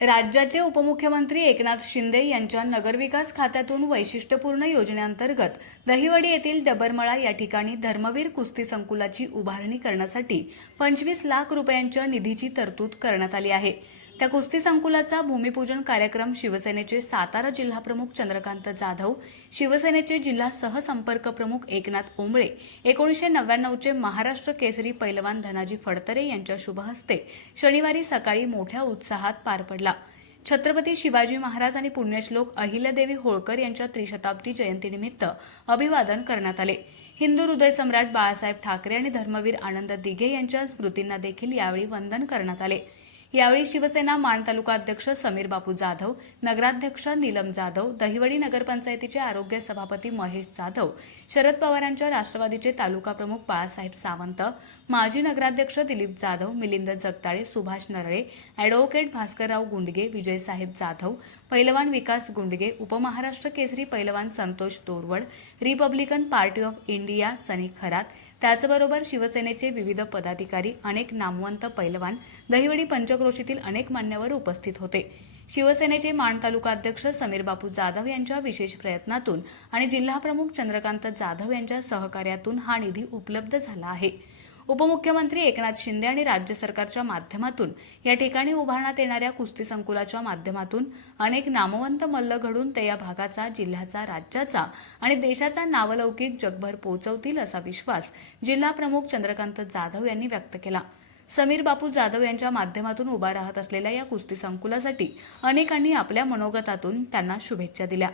राज्याचे उपमुख्यमंत्री एकनाथ शिंदे यांच्या नगरविकास खात्यातून वैशिष्ट्यपूर्ण योजनेअंतर्गत दहिवडी येथील डबरमळा या ठिकाणी धर्मवीर कुस्ती संकुलाची उभारणी करण्यासाठी पंचवीस लाख रुपयांच्या निधीची तरतूद करण्यात आली आहे. त्या कुस्ती संकुलाचा भूमिपूजन कार्यक्रम शिवसेनेचे सातारा जिल्हाप्रमुख चंद्रकांत जाधव शिवसेनेचे जिल्हा सहसंपर्क प्रमुख एकनाथ ओंबळे एकोणीसशे नव्याण्णवचे महाराष्ट्र केसरी पैलवान धनाजी फडतरे यांच्या शुभहस्ते शनिवारी सकाळी मोठ्या उत्साहात पार पडला. छत्रपती शिवाजी महाराज आणि पुण्यश्लोक अहिल्यादेवी होळकर यांच्या त्रिशताब्दी जयंतीनिमित्त अभिवादन करण्यात आले. हिंदू हृदय सम्राट बाळासाहेब ठाकरे आणि धर्मवीर आनंद दिघे यांच्या स्मृतींना देखील यावेळी वंदन करण्यात आले. यावेळी शिवसेना माण तालुका अध्यक्ष समीर बापू जाधव नगराध्यक्ष नीलम जाधव दहिवडी नगरपंचायतीचे आरोग्य सभापती महेश जाधव शरद पवारांच्या राष्ट्रवादीचे तालुका प्रमुख बाळासाहेब सावंत माजी नगराध्यक्ष दिलीप जाधव मिलिंद जगताळे सुभाष नरळे अॅडव्होकेट भास्करराव गुंडगे विजयसाहेब जाधव पैलवान विकास गुंडगे उपमहाराष्ट्र केसरी पैलवान Santosh Torwad Republican party of India Sunny Kharat त्याचबरोबर शिवसेनेचे विविध पदाधिकारी अनेक नामवंत पैलवान दहिवडी पंचक्रोशीतील अनेक मान्यवर उपस्थित होते. शिवसेनेचे माण तालुका अध्यक्ष समीर बापू जाधव यांच्या विशेष प्रयत्नातून आणि जिल्हाप्रमुख चंद्रकांत जाधव यांच्या सहकार्यातून हा निधी उपलब्ध झाला आहे. उपमुख्यमंत्री एकनाथ शिंदे आणि राज्य सरकारच्या माध्यमातून या ठिकाणी उभारण्यात येणाऱ्या कुस्ती संकुलाच्या माध्यमातून अनेक नामवंत मल्ल घडून ते या भागाचा जिल्ह्याचा राज्याचा आणि देशाचा नावलौकिक जगभर पोहोचवतील असा विश्वास जिल्हा प्रमुख चंद्रकांत जाधव यांनी व्यक्त केला. समीर बापू जाधव यांच्या माध्यमातून उभा राहत असलेल्या या कुस्ती संकुलासाठी अनेकांनी आपल्या मनोगतातून त्यांना शुभेच्छा दिल्या.